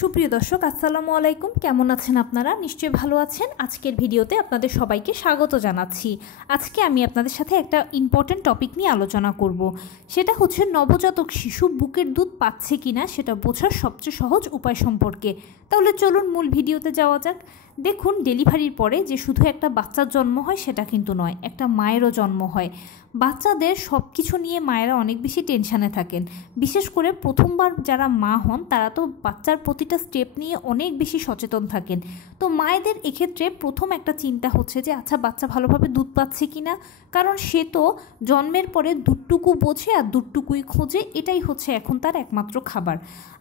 সুপ্রিয় দর্শক আসসালামু আলাইকুম, কেমন আছেন আপনারা? নিশ্চয়ই ভালো আছেন। আজকের ভিডিওতে আপনাদের সবাইকে স্বাগত জানাচ্ছি। আজকে আমি আপনাদের সাথে একটা ইম্পর্টেন্ট টপিক নিয়ে আলোচনা করব। সেটা হচ্ছে নবজাতক শিশু বুকের দুধ পাচ্ছে কিনা সেটা বোঝার সবচেয়ে সহজ উপায় সম্পর্কে। তাহলে চলুন মূল ভিডিওতে যাওয়া যাক। দেখুন, ডেলিভারির পরে যে শুধু একটা বাচ্চার জন্ম হয় সেটা কিন্তু নয়, একটা মায়েরও জন্ম হয়। বাচ্চাদের সব কিছু নিয়ে মায়েরা অনেক বেশি টেনশানে থাকেন। বিশেষ করে প্রথমবার যারা মা হন তারা তো বাচ্চার প্রতিটা স্টেপ নিয়ে অনেক বেশি সচেতন থাকেন। তো মায়েদের এক্ষেত্রে প্রথম একটা চিন্তা হচ্ছে যে আচ্ছা, বাচ্চা ভালোভাবে দুধ পাচ্ছে কি না। কারণ সে তো জন্মের পরে দুধটুকু বোঝে আর দুধটুকুই খোঁজে, এটাই হচ্ছে এখন তার একমাত্র খাবার।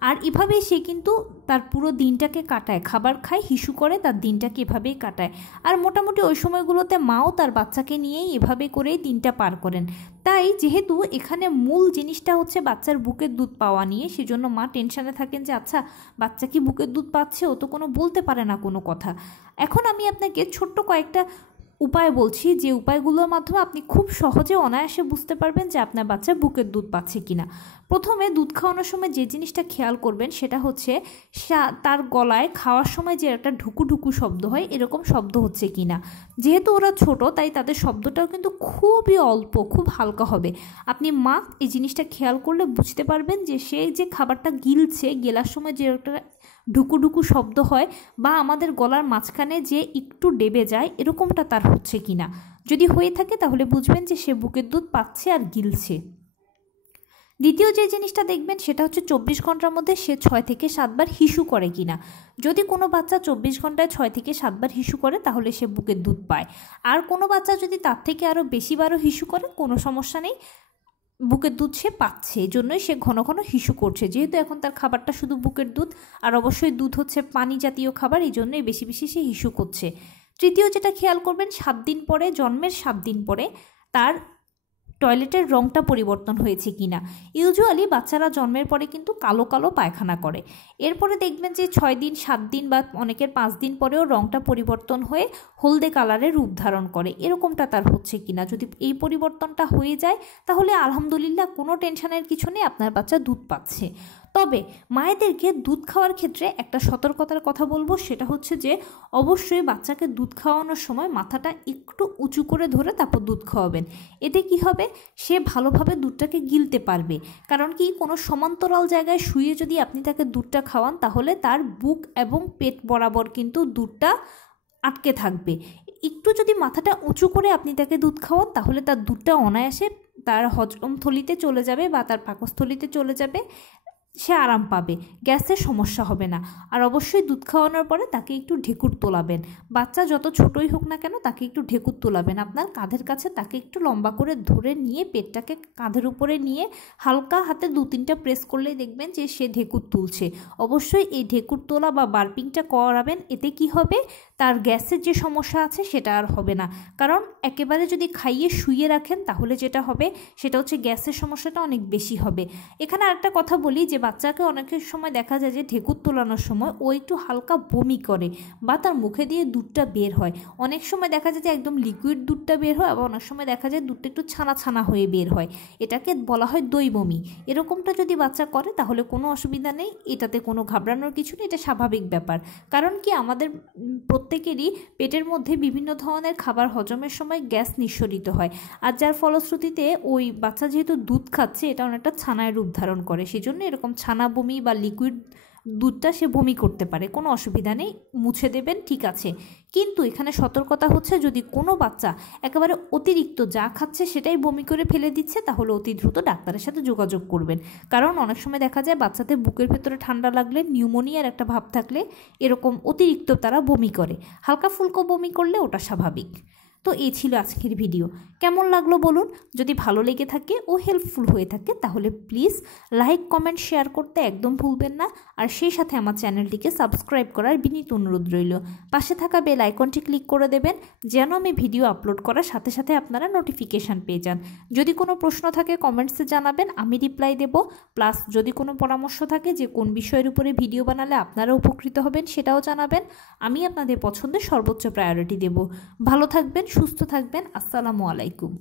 আর এভাবেই সে কিন্তু তার পুরো দিনটাকে কাটায়, খাবার খায়, হিসু করে, তার দিনটাকে এভাবেই কাটায়। আর মোটামুটি ওই সময়গুলোতে মাও তার বাচ্চাকে নিয়েই এভাবে করেই দিনটা পার করেন। তাই যেহেতু এখানে মূল জিনিসটা হচ্ছে বাচ্চার বুকের দুধ পাওয়া নিয়ে, সেজন্য মা টেনশানে থাকেন যে আচ্ছা, বাচ্চা কি বুকের দুধ পাচ্ছে, ও তো কোনো বলতে পারে না কোনো কথা। এখন আমি আপনাকে ছোট্ট কয়েকটা উপায় বলছি, যে উপায়গুলোর মাধ্যমে আপনি খুব সহজে অনায়াসে বুঝতে পারবেন যে আপনার বাচ্চা বুকের দুধ পাচ্ছে কিনা। প্রথমে দুধ খাওয়ানোর সময় যে জিনিসটা খেয়াল করবেন সেটা হচ্ছে তার গলায় খাওয়ার সময় যে একটা ঢুকু ঢুকু শব্দ হয়, এরকম শব্দ হচ্ছে কিনা। যেহেতু ওরা ছোট তাই তাদের শব্দটাও কিন্তু খুবই অল্প, খুব হালকা হবে। আপনি মা এই জিনিসটা খেয়াল করলে বুঝতে পারবেন যে সে যে খাবারটা গিলছে, গেলার সময় যে একটা ঢুকু ঢুকু শব্দ হয় বা আমাদের গলার মাঝখানে যে একটু ডেবে যায়, এরকমটা তার হচ্ছে কিনা। যদি হয়ে থাকে তাহলে বুঝবেন যে সে বুকের দুধ পাচ্ছে আর গিলছে। দ্বিতীয় যে জিনিসটা দেখবেন সেটা হচ্ছে 24 ঘন্টার মধ্যে সে 6 থেকে 7 বার হিসু করে কিনা। যদি কোনো বাচ্চা 24 ঘন্টায় 6 থেকে 7 বার হিসু করে তাহলে সে বুকের দুধ পায়। আর কোনো বাচ্চা যদি তার থেকে আরও বেশিবারও হিসু করে, কোনো সমস্যা নেই, বুকের দুধ সে পাচ্ছে। এই জন্যই সে ঘন ঘন হিসু করছে, যেহেতু এখন তার খাবারটা শুধু বুকের দুধ, আর অবশ্যই দুধ হচ্ছে পানি জাতীয় খাবার, এই জন্যই বেশি বেশি সে হিসু করছে। তৃতীয় যেটা খেয়াল করবেন, 7 দিন পরে, জন্মের 7 দিন পরে তার টয়লেটের রঙটা পরিবর্তন হয়েছে কিনা। ইউজুয়ালি বাচ্চারা জন্মের পরে কিন্তু কালো কালো পায়খানা করে। এরপরে দেখবেন যে 6 দিন, 7 দিন বা অনেকের 5 দিন পরেও রঙটা পরিবর্তন হয়ে হলদে কালারের রূপ ধারণ করে, এরকমটা তার হচ্ছে কিনা। যদি এই পরিবর্তনটা হয়ে যায় তাহলে আলহামদুলিল্লাহ, কোনো টেনশনের কিছু নেই, আপনার বাচ্চা দুধ পাচ্ছে। তবে মায়েদেরকে দুধ খাওয়ার ক্ষেত্রে একটা সতর্কতার কথা বলবো, সেটা হচ্ছে যে অবশ্যই বাচ্চাকে দুধ খাওয়ানোর সময় মাথাটা একটু উঁচু করে ধরে তারপর দুধ খাওয়াবেন। এতে কি হবে, সে ভালোভাবে দুধটাকে গিলতে পারবে। কারণ কি, কোনো সমান্তরাল জায়গায় শুয়ে যদি আপনি তাকে দুধটা খাওয়ান তাহলে তার বুক এবং পেট বরাবর কিন্তু দুধটা আটকে থাকবে। একটু যদি মাথাটা উঁচু করে আপনি তাকে দুধ খাওয়ান তাহলে তার দুধটা অনায়াসে তার হজমথলিতে চলে যাবে বা তার পাকস্থলিতে চলে যাবে, সে আরাম পাবে, গ্যাসের সমস্যা হবে না। আর অবশ্যই দুধ খাওয়ানোর পরে তাকে একটু ঢেকুর তোলাবেন। বাচ্চা যত ছোটই হোক না কেন তাকে একটু ঢেকুর তোলাবেন। আপনার কাঁধের কাছে তাকে একটু লম্বা করে ধরে নিয়ে পেটটাকে কাঁধের উপরে নিয়ে হালকা হাতে 2-3টা প্রেস করলেই দেখবেন যে সে ঢেকুর তুলছে। অবশ্যই এই ঢেকুর তোলা বা বার্পিংটা করাবেন। এতে কি হবে, তার গ্যাসের যে সমস্যা আছে সেটা আর হবে না। কারণ একেবারে যদি খাইয়ে শুইয়ে রাখেন তাহলে যেটা হবে সেটা হচ্ছে গ্যাসের সমস্যাটা অনেক বেশি হবে। এখানে আরেকটা কথা বলি, যে বাচ্চাকে অনেকের সময় দেখা যায় যে ঢেকুর তোলানোর সময় ও একটু হালকা বমি করে বা তার মুখে দিয়ে দুধটা বের হয়। অনেক সময় দেখা যায় যে একদম লিকুইড দুধটা বের হয়, আবার অনেক সময় দেখা যায় দুধটা একটু ছানা ছানা হয়ে বের হয়, এটাকে বলা হয় দই বমি। এরকমটা যদি বাচ্চা করে তাহলে কোনো অসুবিধা নেই, এটাতে কোনো ঘাবড়ানোর কিছু নেই, এটা স্বাভাবিক ব্যাপার। কারণ কি, আমাদের প্রত্যেকেরই পেটের মধ্যে বিভিন্ন ধরনের খাবার হজমের সময় গ্যাস নিঃসরিত হয়, আর যার ফলশ্রুতিতে ওই বাচ্চা যেহেতু দুধ খাচ্ছে এটা অনেকটা ছানায় রূপ ধারণ করে, সেজন্য এরকম ছানা বমি বা লিকুইড দুধটা সে বমি করতে পারে। কোনো অসুবিধা নেই, মুছে দেবেন, ঠিক আছে। কিন্তু এখানে সতর্কতা হচ্ছে, যদি কোনো বাচ্চা একেবারে অতিরিক্ত যা খাচ্ছে সেটাই বমি করে ফেলে দিচ্ছে তাহলে অতি দ্রুত ডাক্তারের সাথে যোগাযোগ করবেন। কারণ অনেক সময় দেখা যায় বাচ্চাদের বুকের ভেতরে ঠান্ডা লাগলে, নিউমোনিয়ার একটা ভাব থাকলে এরকম অতিরিক্ত তারা বমি করে। হালকা ফুলকো বমি করলে ওটা স্বাভাবিক। তো এই ছিল আজকের ভিডিও। কেমন লাগলো বলুন। যদি ভালো লেগে থাকে ও হেল্পফুল হয়ে থাকে তাহলে প্লিজ লাইক, কমেন্ট, শেয়ার করতে একদম ভুলবেন না। আর সেই সাথে আমার চ্যানেলটিকে সাবস্ক্রাইব করার বিনীত অনুরোধ রইল। পাশে থাকা বেল আইকনটি ক্লিক করে দেবেন যেন আমি ভিডিও আপলোড করার সাথে সাথে আপনারা নোটিফিকেশান পেয়ে যান। যদি কোনো প্রশ্ন থাকে কমেন্টসে জানাবেন, আমি রিপ্লাই দেব। প্লাস যদি কোনো পরামর্শ থাকে যে কোন বিষয়ের উপরে ভিডিও বানালে আপনারা উপকৃত হবেন সেটাও জানাবেন। আমি আপনাদের পছন্দের সর্বোচ্চ প্রায়োরিটি দেব। ভালো থাকবেন, সুস্থ থাকবেন। আসসালামু আলাইকুম।